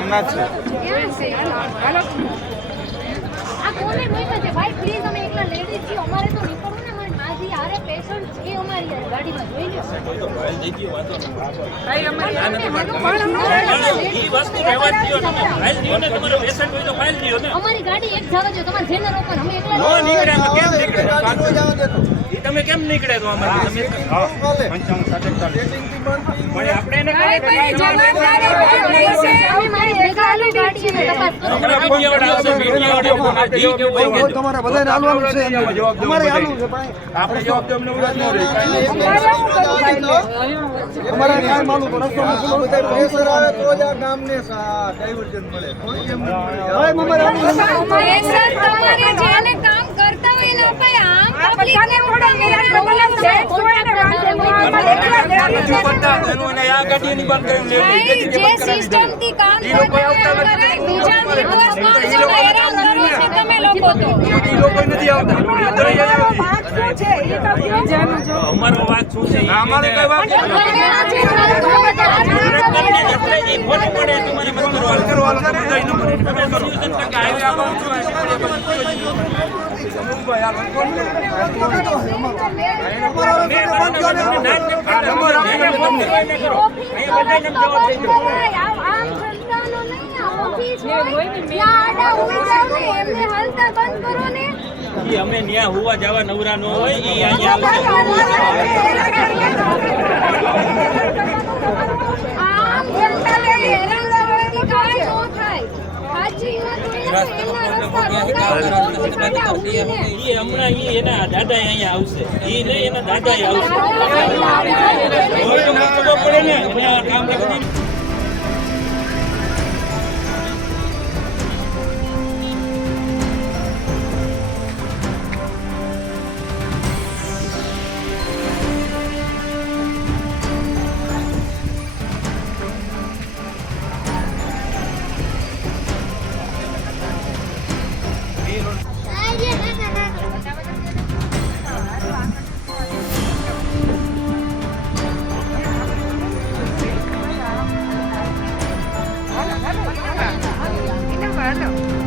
ગામના જ છે. આ કોને મોકલે છે ભાઈ? પ્લીઝ અમે એકલા લેડીઝ છીએ, અમારે તો નીકળવું ને. મારી માજી આરે પેશન્ટ છે અમારી ગાડીમાં, જોઈ લો. ભાઈ અમારી ઈ વસ્તુ રહેવા દો ને. ફાઇલ દિયો ને, તમારો પેશન્ટ હોય તો ફાઇલ દિયો ને. અમારી ગાડી એક જવા દો, તમારે જેનર ઓપન, અમે એકલા નો નીકળે તો કેમ નીકળે? ઈ તમે કેમ નીકળે તો અમારી તમે 55 પણ આપણે એને અમે મારી ભેગાની ગાડી છે, તપાસ કરો. તમારા બધાને હાલવાનું છે. અમારે હાલવું છે ભાઈ. આપણે જવાબ તો અમને ઉડા જ ન રહે. અમારે કાંઈ માલું પણ રસ્તો બધા પ્રેશર આવે તો જ આ ગામને ડાયવર્જન મળે. ભાઈ અમારે હાલવું તમારે જેને કામ કરતા હોય ને ભાઈ, આમ પબ્લિકને મોડા મેરા પ્રોબ્લેમ છે. આ ગાડીની બંધ કરીને જે સિસ્ટમ થી કામ કરાય બીજા દિવસ હેરાન કરો છો તમે લોકો. તો ઈ લોકો નથી આવતા. અમારો વાત શું છે? અમારે કઈ વાત નથી. ફોન પડે તમારે મત કરવાનો તમે સોલ્યુશન કે હાઈવે આપવાનું છું અમે ન્યા હોવા જવા નવરા ન હોય ઈ હમણાં ઈ એના દાદા અહીંયા આવશે. ઈ નહીં એના દાદા આવશે. પડે ને એને આ કામ કરી Hello.